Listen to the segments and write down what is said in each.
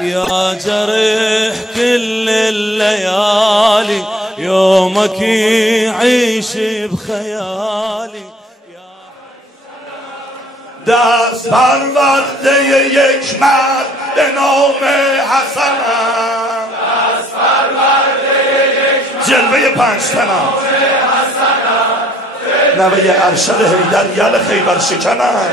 يا جريح كل الليالي يومك يعيش بخيالي. دست پرورده یک مرد به نام حسنم، دست پرورده یک مرد جلوه پنجتنم، نوه ارشد حیدر یل خیبر شکنم.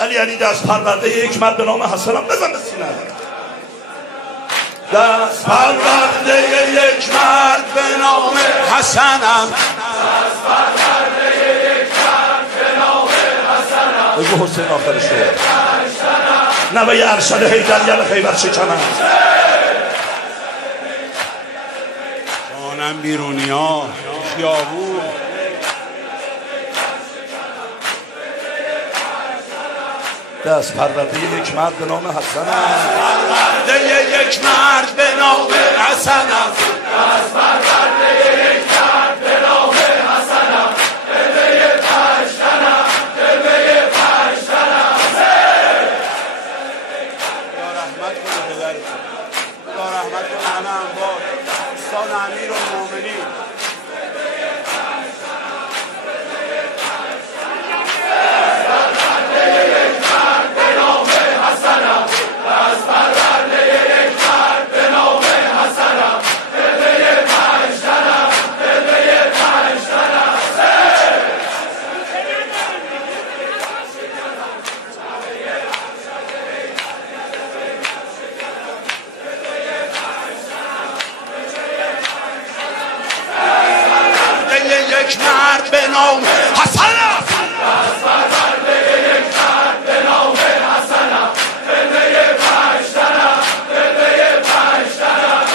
علی دست پرورده یک مرد به نام حسنم، بزن به سینه. دست پرورده یک مرد به نام حسنم، دست پرورده یک مرد به نام حسنم، بگو حسین آخرش رو، نوه ارشد حیدر یل خیبر شکنم. جانم بیرونیا خیابون دست پرورده یک مرد به نام حسنم، پرورده یک مرد به نام حسنم، دست پرورده یک مرد به نام حسنم، قبله پشتنم، قبله پشتنم. یا رحمت کنه پدرتون، یا رحمت کنه همه انبار استان امیرالمومنین. یک مرد به نام حسنم، دست پرورده یک مرد به نام حسنم، قبله پشتنم، قبله پشتنم.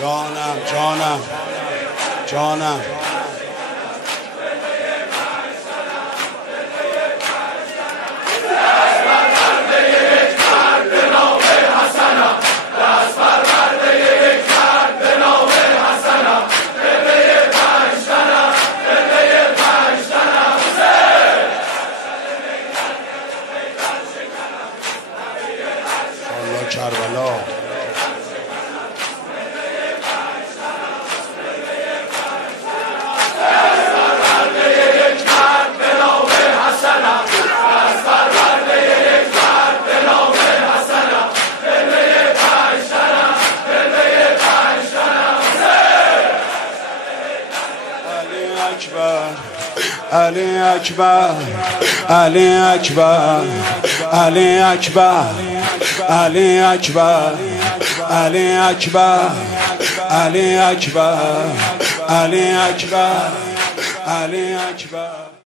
جانم جانم جانم. کربلا علی اکبر علی اکبر علی اکبر علی اکبر علی اکبر علی اکبر علی اکبر علی اکبر.